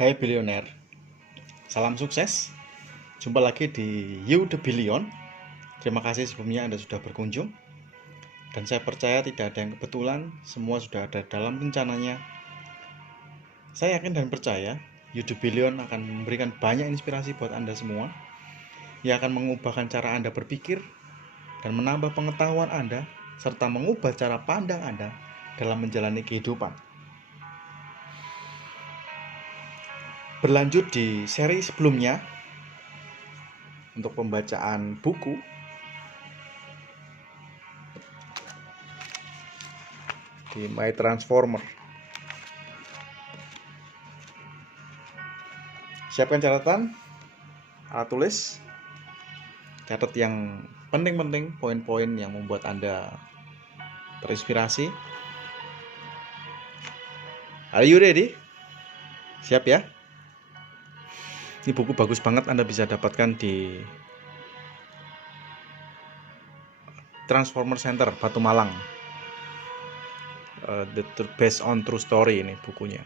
Hai Billionaire, salam sukses. Jumpa lagi di You The Billion. Terima kasih sebelumnya Anda sudah berkunjung. Dan saya percaya tidak ada yang kebetulan, semua sudah ada dalam rencananya. Saya yakin dan percaya You The Billion akan memberikan banyak inspirasi buat Anda semua, yang akan mengubahkan cara Anda berpikir dan menambah pengetahuan Anda, serta mengubah cara pandang Anda dalam menjalani kehidupan. Berlanjut di seri sebelumnya, untuk pembacaan buku di My Transformer. Siapkan catatan, alat tulis, catat yang penting-penting, poin-poin yang membuat Anda terinspirasi. Are you ready? Siap ya? Ini buku bagus banget, Anda bisa dapatkan di Transformer Center Batu Malang. Based on true story ini bukunya.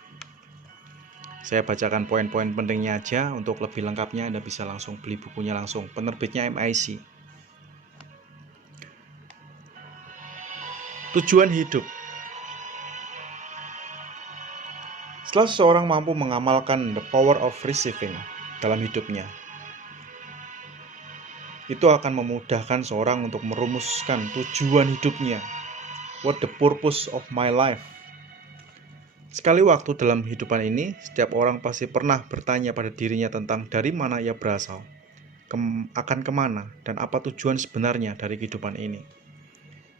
Saya bacakan poin-poin pentingnya aja. Untuk lebih lengkapnya Anda bisa langsung beli bukunya langsung. Penerbitnya MIC. Tujuan hidup. Setelah seseorang mampu mengamalkan the power of receiving dalam hidupnya, itu akan memudahkan seorang untuk merumuskan tujuan hidupnya. What the purpose of my life? Sekali waktu dalam kehidupan ini, setiap orang pasti pernah bertanya pada dirinya tentang dari mana ia berasal, akan kemana, dan apa tujuan sebenarnya dari kehidupan ini.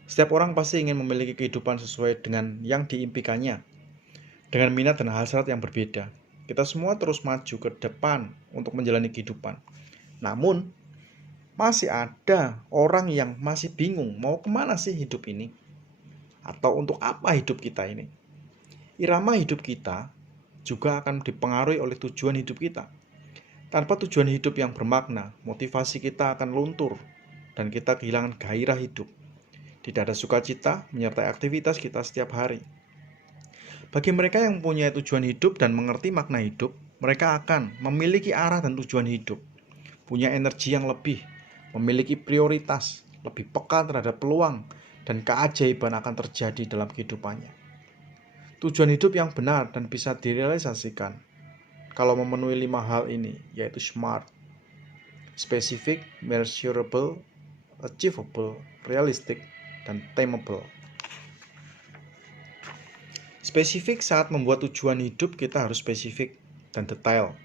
Setiap orang pasti ingin memiliki kehidupan sesuai dengan yang diimpikannya, dengan minat dan hasrat yang berbeda. Kita semua terus maju ke depan untuk menjalani kehidupan. Namun, masih ada orang yang masih bingung mau kemana sih hidup ini, atau untuk apa hidup kita ini. Irama hidup kita juga akan dipengaruhi oleh tujuan hidup kita. Tanpa tujuan hidup yang bermakna, motivasi kita akan luntur dan kita kehilangan gairah hidup. Tidak ada sukacita menyertai aktivitas kita setiap hari. Bagi mereka yang mempunyai tujuan hidup dan mengerti makna hidup, mereka akan memiliki arah dan tujuan hidup, punya energi yang lebih, memiliki prioritas, lebih peka terhadap peluang, dan keajaiban akan terjadi dalam kehidupannya. Tujuan hidup yang benar dan bisa direalisasikan kalau memenuhi 5 hal ini, yaitu SMART: specific, measurable, achievable, realistic, dan tameable. Spesifik. Saat membuat tujuan hidup kita harus spesifik dan detail.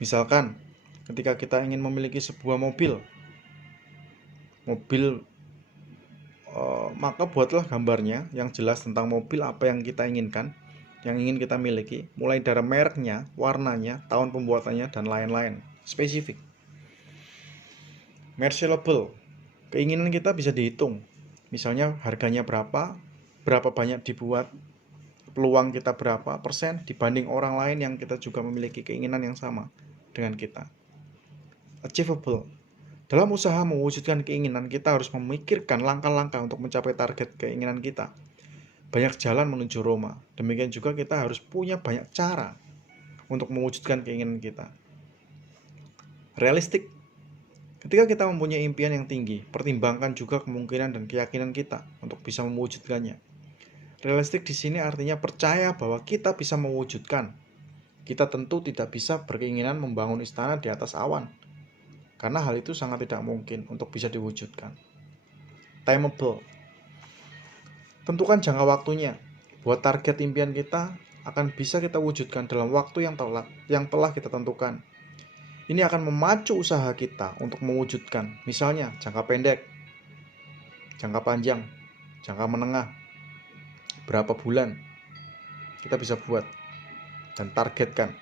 Misalkan ketika kita ingin memiliki sebuah mobil, maka buatlah gambarnya yang jelas tentang mobil apa yang kita inginkan, yang ingin kita miliki, mulai dari mereknya, warnanya, tahun pembuatannya, dan lain-lain. Spesifik. Measurable. Keinginan kita bisa dihitung. Misalnya harganya berapa banyak dibuat, peluang kita berapa persen dibanding orang lain yang kita juga memiliki keinginan yang sama dengan kita. Achievable. Dalam usaha mewujudkan keinginan, kita harus memikirkan langkah-langkah untuk mencapai target keinginan kita. Banyak jalan menuju Roma. Demikian juga kita harus punya banyak cara untuk mewujudkan keinginan kita. Realistik. Ketika kita mempunyai impian yang tinggi, pertimbangkan juga kemungkinan dan keyakinan kita untuk bisa mewujudkannya. Realistik di sini artinya percaya bahwa kita bisa mewujudkan. Kita tentu tidak bisa berkeinginan membangun istana di atas awan, karena hal itu sangat tidak mungkin untuk bisa diwujudkan. Timeable. Tentukan jangka waktunya. Buat target impian kita akan bisa kita wujudkan dalam waktu yang telah kita tentukan. Ini akan memacu usaha kita untuk mewujudkan, misalnya jangka pendek, jangka panjang, jangka menengah, berapa bulan kita bisa buat dan targetkan.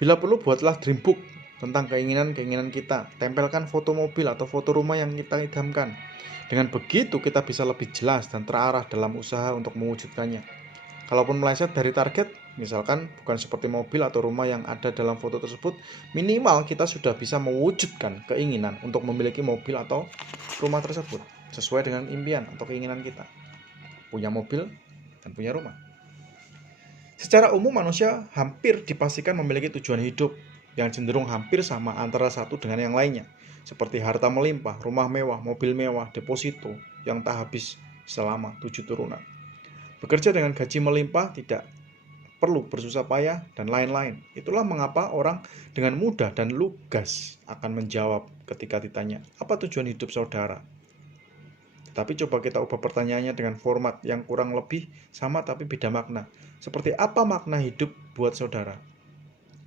Bila perlu, buatlah dream book tentang keinginan-keinginan kita. Tempelkan foto mobil atau foto rumah yang kita idamkan. Dengan begitu kita bisa lebih jelas dan terarah dalam usaha untuk mewujudkannya. Kalaupun meleset dari target, misalkan bukan seperti mobil atau rumah yang ada dalam foto tersebut, minimal kita sudah bisa mewujudkan keinginan untuk memiliki mobil atau rumah tersebut sesuai dengan impian atau keinginan kita. Punya mobil dan punya rumah. Secara umum manusia hampir dipastikan memiliki tujuan hidup yang cenderung hampir sama antara satu dengan yang lainnya, seperti harta melimpah, rumah mewah, mobil mewah, deposito yang tak habis selama 7 turunan. Bekerja dengan gaji melimpah, tidak perlu bersusah payah, dan lain-lain. Itulah mengapa orang dengan mudah dan lugas akan menjawab ketika ditanya, apa tujuan hidup saudara? Tapi coba kita ubah pertanyaannya dengan format yang kurang lebih sama tapi beda makna. Seperti apa makna hidup buat saudara?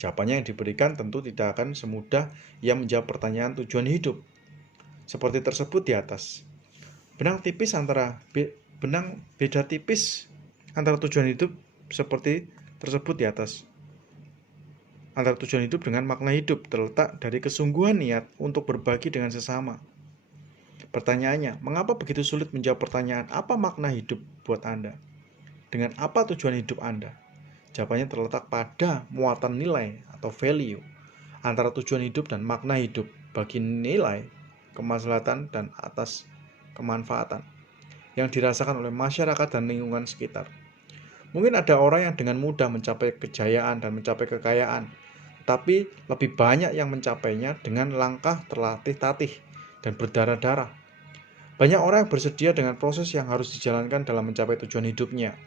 Jawabannya yang diberikan tentu tidak akan semudah ia menjawab pertanyaan tujuan hidup. Seperti tersebut di atas. Beda tipis antara tujuan hidup seperti tersebut di atas. Antara tujuan hidup dengan makna hidup terletak dari kesungguhan niat untuk berbagi dengan sesama. Pertanyaannya, mengapa begitu sulit menjawab pertanyaan apa makna hidup buat Anda? Dengan apa tujuan hidup Anda? Jawabannya terletak pada muatan nilai atau value antara tujuan hidup dan makna hidup bagi nilai, kemaslahatan, dan atas kemanfaatan yang dirasakan oleh masyarakat dan lingkungan sekitar. Mungkin ada orang yang dengan mudah mencapai kejayaan dan mencapai kekayaan, tapi lebih banyak yang mencapainya dengan langkah terlatih-tatih dan berdarah-darah. Banyak orang yang bersedia dengan proses yang harus dijalankan dalam mencapai tujuan hidupnya.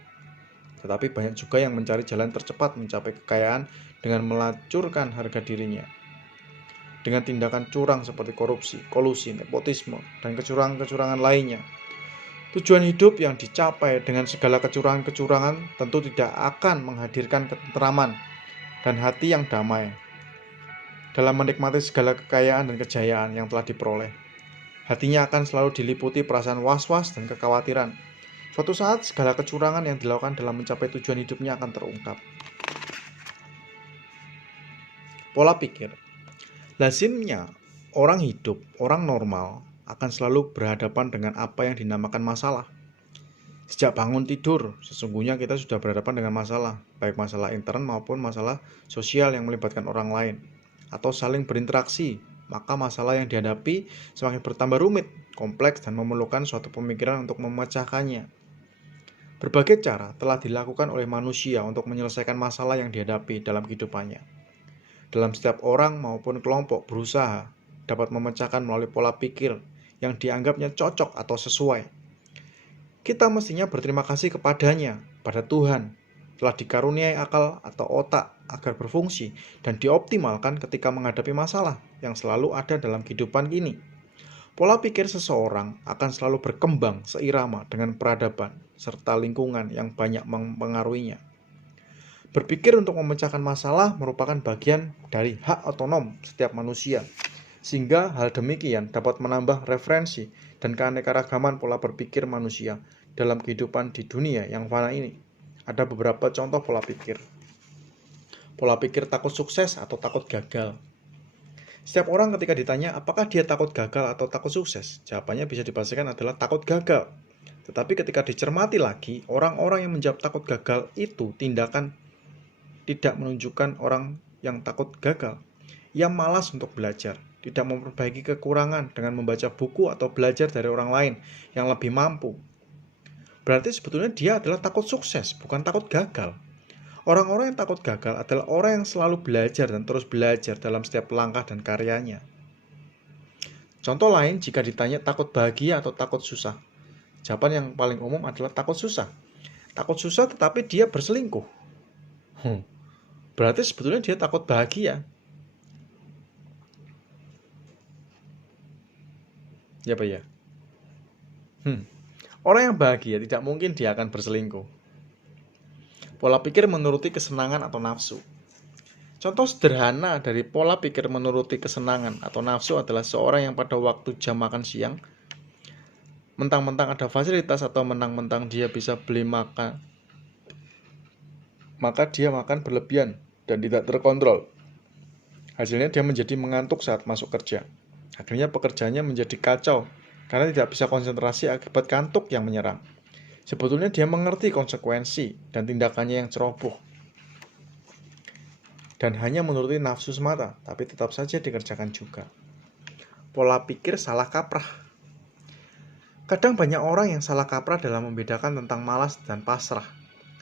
Tetapi banyak juga yang mencari jalan tercepat mencapai kekayaan dengan melacurkan harga dirinya. Dengan tindakan curang seperti korupsi, kolusi, nepotisme, dan kecurangan-kecurangan lainnya. Tujuan hidup yang dicapai dengan segala kecurangan-kecurangan tentu tidak akan menghadirkan ketentraman dan hati yang damai dalam menikmati segala kekayaan dan kejayaan yang telah diperoleh. Hatinya akan selalu diliputi perasaan was-was dan kekhawatiran. Suatu saat segala kecurangan yang dilakukan dalam mencapai tujuan hidupnya akan terungkap. Pola pikir. Lazimnya, orang hidup, orang normal, akan selalu berhadapan dengan apa yang dinamakan masalah. Sejak bangun tidur, sesungguhnya kita sudah berhadapan dengan masalah, baik masalah intern maupun masalah sosial yang melibatkan orang lain, atau saling berinteraksi. Maka masalah yang dihadapi semakin bertambah rumit, kompleks, dan memerlukan suatu pemikiran untuk memecahkannya. Berbagai cara telah dilakukan oleh manusia untuk menyelesaikan masalah yang dihadapi dalam kehidupannya. Dalam setiap orang maupun kelompok berusaha dapat memecahkan melalui pola pikir yang dianggapnya cocok atau sesuai. Kita mestinya berterima kasih kepadanya, pada Tuhan, telah dikaruniai akal atau otak agar berfungsi dan dioptimalkan ketika menghadapi masalah yang selalu ada dalam kehidupan ini. Pola pikir seseorang akan selalu berkembang seirama dengan peradaban serta lingkungan yang banyak mempengaruhinya. Berpikir untuk memecahkan masalah merupakan bagian dari hak otonom setiap manusia, sehingga hal demikian dapat menambah referensi dan keanekaragaman pola berpikir manusia dalam kehidupan di dunia yang fana ini. Ada beberapa contoh pola pikir. Pola pikir takut sukses atau takut gagal. Setiap orang ketika ditanya apakah dia takut gagal atau takut sukses, jawabannya bisa dipastikan adalah takut gagal. Tetapi ketika dicermati lagi, orang-orang yang menjawab takut gagal itu tindakan tidak menunjukkan orang yang takut gagal. Ia malas untuk belajar, tidak memperbaiki kekurangan dengan membaca buku atau belajar dari orang lain yang lebih mampu. Berarti sebetulnya dia adalah takut sukses, bukan takut gagal. Orang-orang yang takut gagal adalah orang yang selalu belajar dan terus belajar dalam setiap langkah dan karyanya. Contoh lain jika ditanya takut bahagia atau takut susah. Jawaban yang paling umum adalah takut susah. Takut susah tetapi dia berselingkuh. Berarti sebetulnya dia takut bahagia. Ya Pak ya? Orang yang bahagia tidak mungkin dia akan berselingkuh. Pola pikir menuruti kesenangan atau nafsu. Contoh sederhana dari pola pikir menuruti kesenangan atau nafsu adalah seorang yang pada waktu jam makan siang, mentang-mentang ada fasilitas atau mentang-mentang dia bisa beli makan, maka dia makan berlebihan dan tidak terkontrol. Hasilnya dia menjadi mengantuk saat masuk kerja. Akhirnya pekerjaannya menjadi kacau karena tidak bisa konsentrasi akibat kantuk yang menyerang. Sebetulnya dia mengerti konsekuensi dan tindakannya yang ceroboh dan hanya menuruti nafsu semata, tapi tetap saja dikerjakan juga. Pola pikir salah kaprah. Kadang banyak orang yang salah kaprah dalam membedakan tentang malas dan pasrah.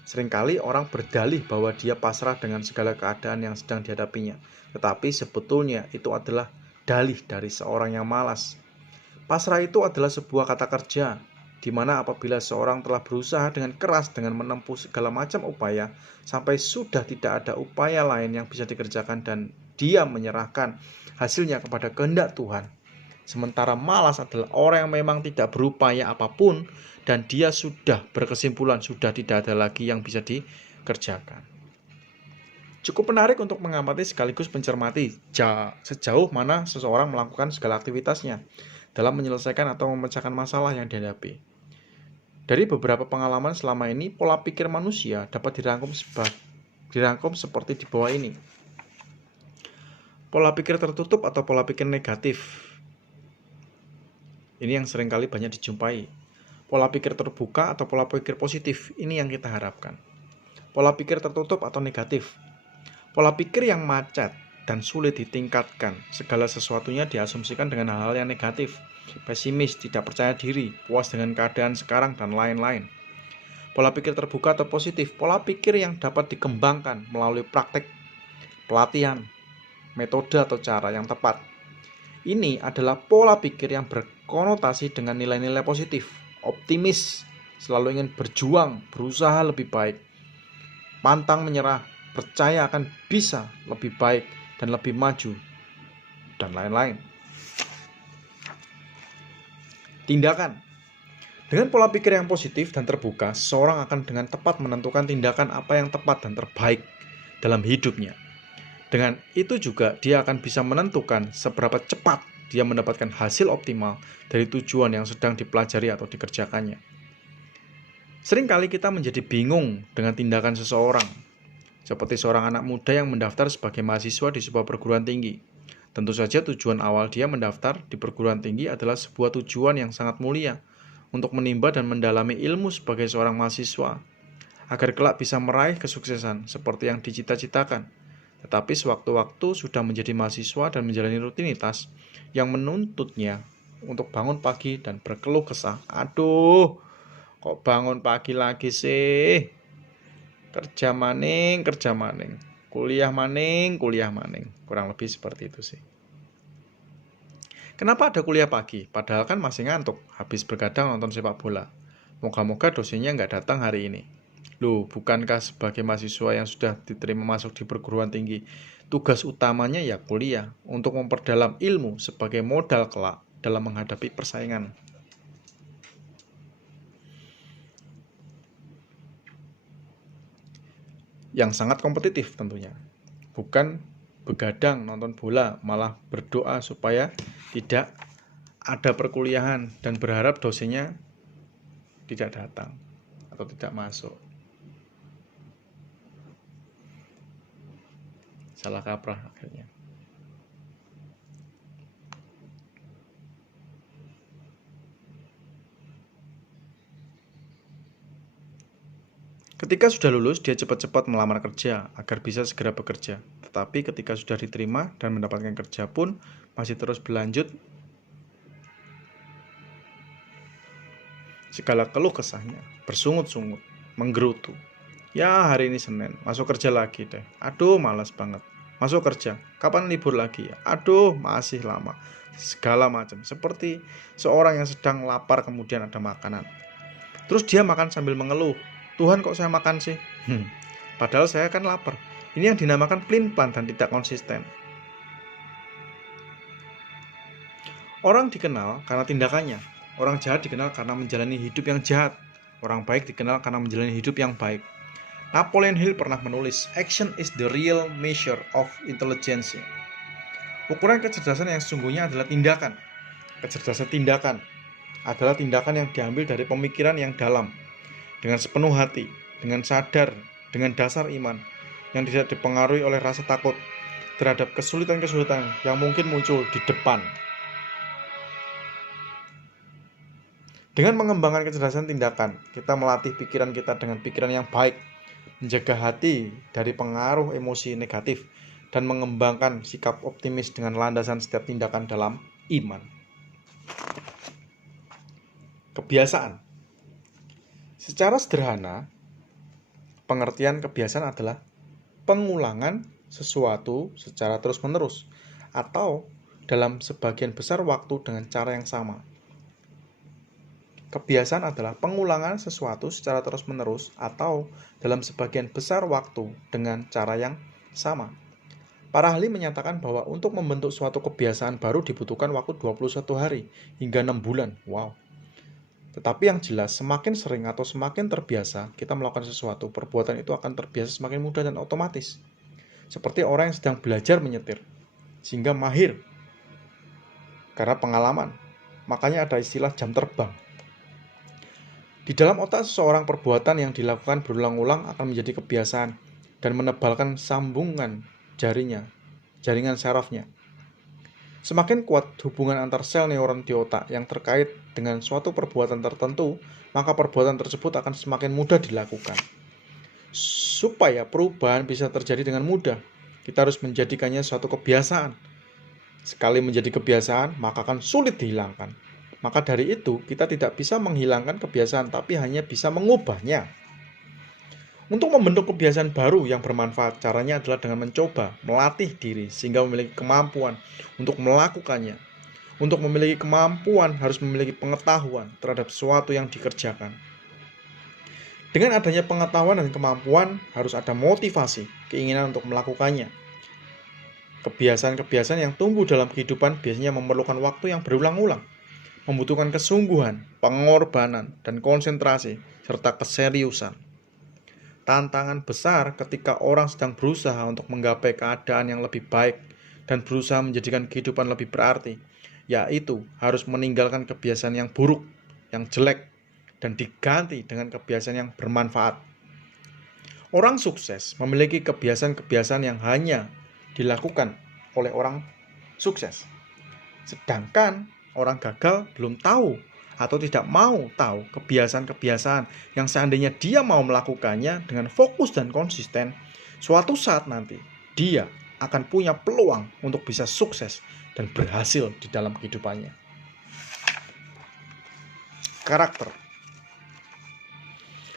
Seringkali orang berdalih bahwa dia pasrah dengan segala keadaan yang sedang dihadapinya, tetapi sebetulnya itu adalah dalih dari seorang yang malas. Pasrah itu adalah sebuah kata kerja, di mana apabila seorang telah berusaha dengan keras dengan menempuh segala macam upaya, sampai sudah tidak ada upaya lain yang bisa dikerjakan dan dia menyerahkan hasilnya kepada kehendak Tuhan. Sementara malas adalah orang yang memang tidak berupaya apapun dan dia sudah berkesimpulan sudah tidak ada lagi yang bisa dikerjakan. Cukup menarik untuk mengamati sekaligus mencermati sejauh mana seseorang melakukan segala aktivitasnya dalam menyelesaikan atau memecahkan masalah yang dihadapi. Dari beberapa pengalaman selama ini, pola pikir manusia dapat dirangkum seperti di bawah ini. Pola pikir tertutup atau pola pikir negatif. Ini yang seringkali banyak dijumpai. Pola pikir terbuka atau pola pikir positif, ini yang kita harapkan. Pola pikir tertutup atau negatif. Pola pikir yang macet dan sulit ditingkatkan. Segala sesuatunya diasumsikan dengan hal-hal yang negatif, pesimis, tidak percaya diri, puas dengan keadaan sekarang, dan lain-lain. Pola pikir terbuka atau positif, pola pikir yang dapat dikembangkan melalui praktek, pelatihan, metode atau cara yang tepat. Ini adalah pola pikir yang berkonotasi dengan nilai-nilai positif, optimis, selalu ingin berjuang, berusaha lebih baik, pantang menyerah, percaya akan bisa lebih baik dan lebih maju, dan lain-lain. Tindakan. Dengan pola pikir yang positif dan terbuka, seseorang akan dengan tepat menentukan tindakan apa yang tepat dan terbaik dalam hidupnya. Dengan itu juga dia akan bisa menentukan seberapa cepat dia mendapatkan hasil optimal dari tujuan yang sedang dipelajari atau dikerjakannya. Seringkali kita menjadi bingung dengan tindakan seseorang, seperti seorang anak muda yang mendaftar sebagai mahasiswa di sebuah perguruan tinggi. Tentu saja tujuan awal dia mendaftar di perguruan tinggi adalah sebuah tujuan yang sangat mulia, untuk menimba dan mendalami ilmu sebagai seorang mahasiswa, agar kelak bisa meraih kesuksesan seperti yang dicita-citakan. Tetapi sewaktu-waktu sudah menjadi mahasiswa dan menjalani rutinitas yang menuntutnya untuk bangun pagi dan berkeluh kesah. Aduh, kok bangun pagi lagi sih? Kerja maning. Kuliah maning. Kurang lebih seperti itu sih. Kenapa ada kuliah pagi? Padahal kan masih ngantuk, habis bergadang nonton sepak bola. Moga-moga dosennya nggak datang hari ini. Loh, bukankah sebagai mahasiswa yang sudah diterima masuk di perguruan tinggi, tugas utamanya ya kuliah, untuk memperdalam ilmu sebagai modal kelak dalam menghadapi persaingan. Yang sangat kompetitif tentunya. Bukan begadang nonton bola, malah berdoa supaya tidak ada perkuliahan dan berharap dosennya tidak datang atau tidak masuk. Salah kaprah akhirnya. Ketika sudah lulus, dia cepat-cepat melamar kerja agar bisa segera bekerja. Tetapi ketika sudah diterima dan mendapatkan kerja pun masih terus berlanjut segala keluh kesahnya, bersungut-sungut, menggerutu. Ya, hari ini Senin, masuk kerja lagi deh. Aduh, malas banget. Masuk kerja, kapan libur lagi ya? Aduh, masih lama. Segala macam, seperti seorang yang sedang lapar kemudian ada makanan. Terus dia makan sambil mengeluh. Tuhan, kok saya makan sih? Padahal saya kan lapar. Ini yang dinamakan pelin-pelan dan tidak konsisten. Orang dikenal karena tindakannya. Orang jahat dikenal karena menjalani hidup yang jahat. Orang baik dikenal karena menjalani hidup yang baik. Napoleon Hill pernah menulis, "Action is the real measure of intelligence." Ukuran kecerdasan yang sesungguhnya adalah tindakan. Kecerdasan tindakan adalah tindakan yang diambil dari pemikiran yang dalam, dengan sepenuh hati, dengan sadar, dengan dasar iman, yang tidak dipengaruhi oleh rasa takut terhadap kesulitan-kesulitan yang mungkin muncul di depan. Dengan mengembangkan kecerdasan tindakan, kita melatih pikiran kita dengan pikiran yang baik, menjaga hati dari pengaruh emosi negatif, dan mengembangkan sikap optimis dengan landasan setiap tindakan dalam iman. Kebiasaan. Secara sederhana, Pengertian kebiasaan adalah pengulangan sesuatu secara terus-menerus atau dalam sebagian besar waktu dengan cara yang sama. Kebiasaan adalah pengulangan sesuatu secara terus-menerus atau dalam sebagian besar waktu dengan cara yang sama. Para ahli menyatakan bahwa untuk membentuk suatu kebiasaan baru dibutuhkan waktu 21 hari hingga 6 bulan. Wow. Tetapi yang jelas, semakin sering atau semakin terbiasa kita melakukan sesuatu, perbuatan itu akan terbiasa semakin mudah dan otomatis. Seperti orang yang sedang belajar menyetir, sehingga mahir karena pengalaman. Makanya ada istilah jam terbang. Di dalam otak seseorang, perbuatan yang dilakukan berulang-ulang akan menjadi kebiasaan dan menebalkan sambungan jaringan sarafnya. Semakin kuat hubungan antar sel neuron di otak yang terkait dengan suatu perbuatan tertentu, maka perbuatan tersebut akan semakin mudah dilakukan. Supaya perubahan bisa terjadi dengan mudah, kita harus menjadikannya suatu kebiasaan. Sekali menjadi kebiasaan, maka akan sulit dihilangkan. Maka dari itu, kita tidak bisa menghilangkan kebiasaan, tapi hanya bisa mengubahnya. Untuk membentuk kebiasaan baru yang bermanfaat, caranya adalah dengan mencoba, melatih diri, sehingga memiliki kemampuan untuk melakukannya. Untuk memiliki kemampuan, harus memiliki pengetahuan terhadap sesuatu yang dikerjakan. Dengan adanya pengetahuan dan kemampuan, harus ada motivasi, keinginan untuk melakukannya. Kebiasaan-kebiasaan yang tumbuh dalam kehidupan biasanya memerlukan waktu yang berulang-ulang, membutuhkan kesungguhan, pengorbanan, dan konsentrasi, serta keseriusan. Tantangan besar ketika orang sedang berusaha untuk menggapai keadaan yang lebih baik dan berusaha menjadikan kehidupan lebih berarti, yaitu harus meninggalkan kebiasaan yang buruk, yang jelek, dan diganti dengan kebiasaan yang bermanfaat. Orang sukses memiliki kebiasaan-kebiasaan yang hanya dilakukan oleh orang sukses. Sedangkan orang gagal belum tahu atau tidak mau tahu kebiasaan-kebiasaan yang seandainya dia mau melakukannya dengan fokus dan konsisten, suatu saat nanti dia akan punya peluang untuk bisa sukses dan berhasil di dalam kehidupannya. Karakter.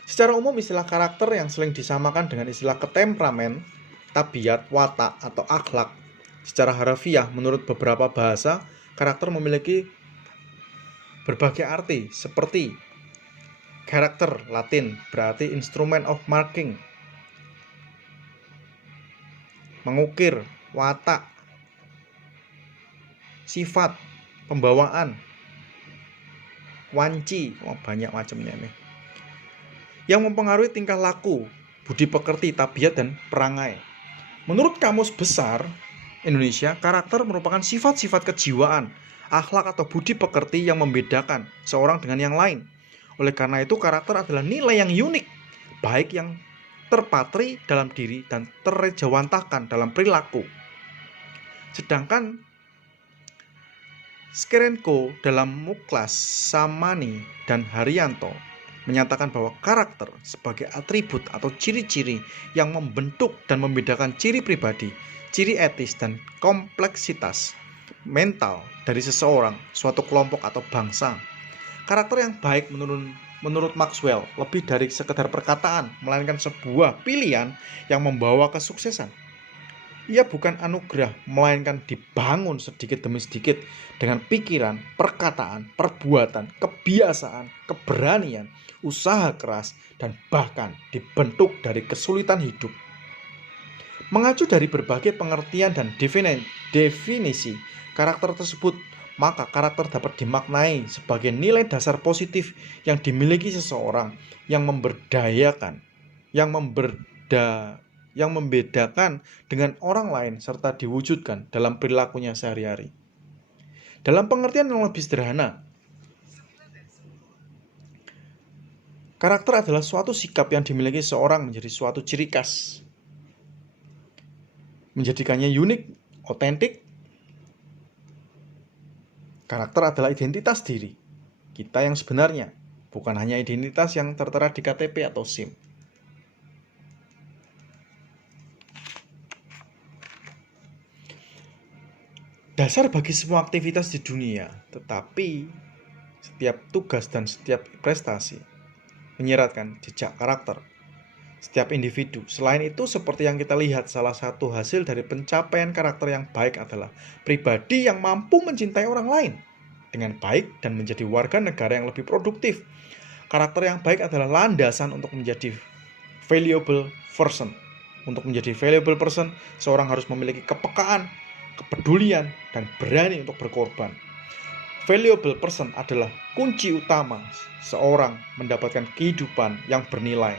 Secara umum istilah karakter yang sering disamakan dengan istilah ketemperamen, tabiat, watak, atau akhlak. Secara harfiah, menurut beberapa bahasa, karakter memiliki berbagai arti seperti karakter Latin berarti instrument of marking, mengukir, watak, sifat, pembawaan, wanci, banyak macamnya nih, yang mempengaruhi tingkah laku, budi pekerti, tabiat, dan perangai. Menurut Kamus Besar Indonesia, karakter merupakan sifat-sifat kejiwaan, akhlak atau budi pekerti yang membedakan seorang dengan yang lain. Oleh karena itu, karakter adalah nilai yang unik, baik yang terpatri dalam diri dan terjawantahkan dalam perilaku. Sedangkan Skerenko dalam Muklas, Samani, dan Haryanto menyatakan bahwa karakter sebagai atribut atau ciri-ciri yang membentuk dan membedakan ciri pribadi, ciri etis, dan kompleksitas mental dari seseorang, suatu kelompok atau bangsa. Karakter yang baik menurut Maxwell lebih dari sekedar perkataan, melainkan sebuah pilihan yang membawa kesuksesan. Ia bukan anugerah, melainkan dibangun sedikit demi sedikit dengan pikiran, perkataan, perbuatan, kebiasaan, keberanian, usaha keras, dan bahkan dibentuk dari kesulitan hidup. Mengacu dari berbagai pengertian dan definisi karakter tersebut, maka karakter dapat dimaknai sebagai nilai dasar positif yang dimiliki seseorang yang memberdayakan, yang membedakan dengan orang lain serta diwujudkan dalam perilakunya sehari-hari. Dalam pengertian yang lebih sederhana, karakter adalah suatu sikap yang dimiliki seseorang menjadi suatu ciri khas, menjadikannya unik, otentik. Karakter adalah identitas diri kita yang sebenarnya, bukan hanya identitas yang tertera di KTP atau SIM. Dasar bagi semua aktivitas di dunia, tetapi setiap tugas dan setiap prestasi menyiratkan jejak karakter. setiap individu. Selain itu, seperti yang kita lihat, salah satu hasil dari pencapaian karakter yang baik adalah pribadi yang mampu mencintai orang lain dengan baik dan menjadi warga negara yang lebih produktif. Karakter yang baik adalah landasan untuk menjadi valuable person. Untuk menjadi valuable person, seorang harus memiliki kepekaan, kepedulian, dan berani untuk berkorban. Valuable person adalah kunci utama seorang mendapatkan kehidupan yang bernilai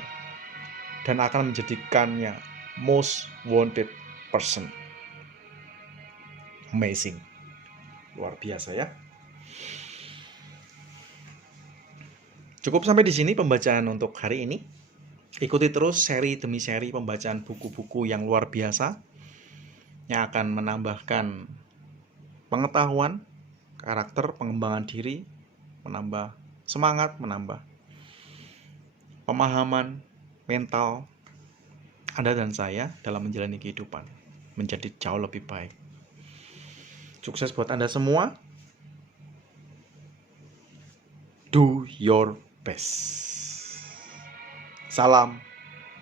dan akan menjadikannya most wanted person. Amazing. Luar biasa ya. Cukup sampai di sini pembacaan untuk hari ini. Ikuti terus seri demi seri pembacaan buku-buku yang luar biasa yang akan menambahkan pengetahuan, karakter, pengembangan diri, menambah semangat, menambah pemahaman mental Anda dan saya dalam menjalani kehidupan menjadi jauh lebih baik. Sukses buat Anda semua. Do your best. Salam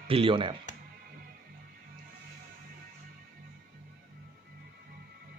bilioner.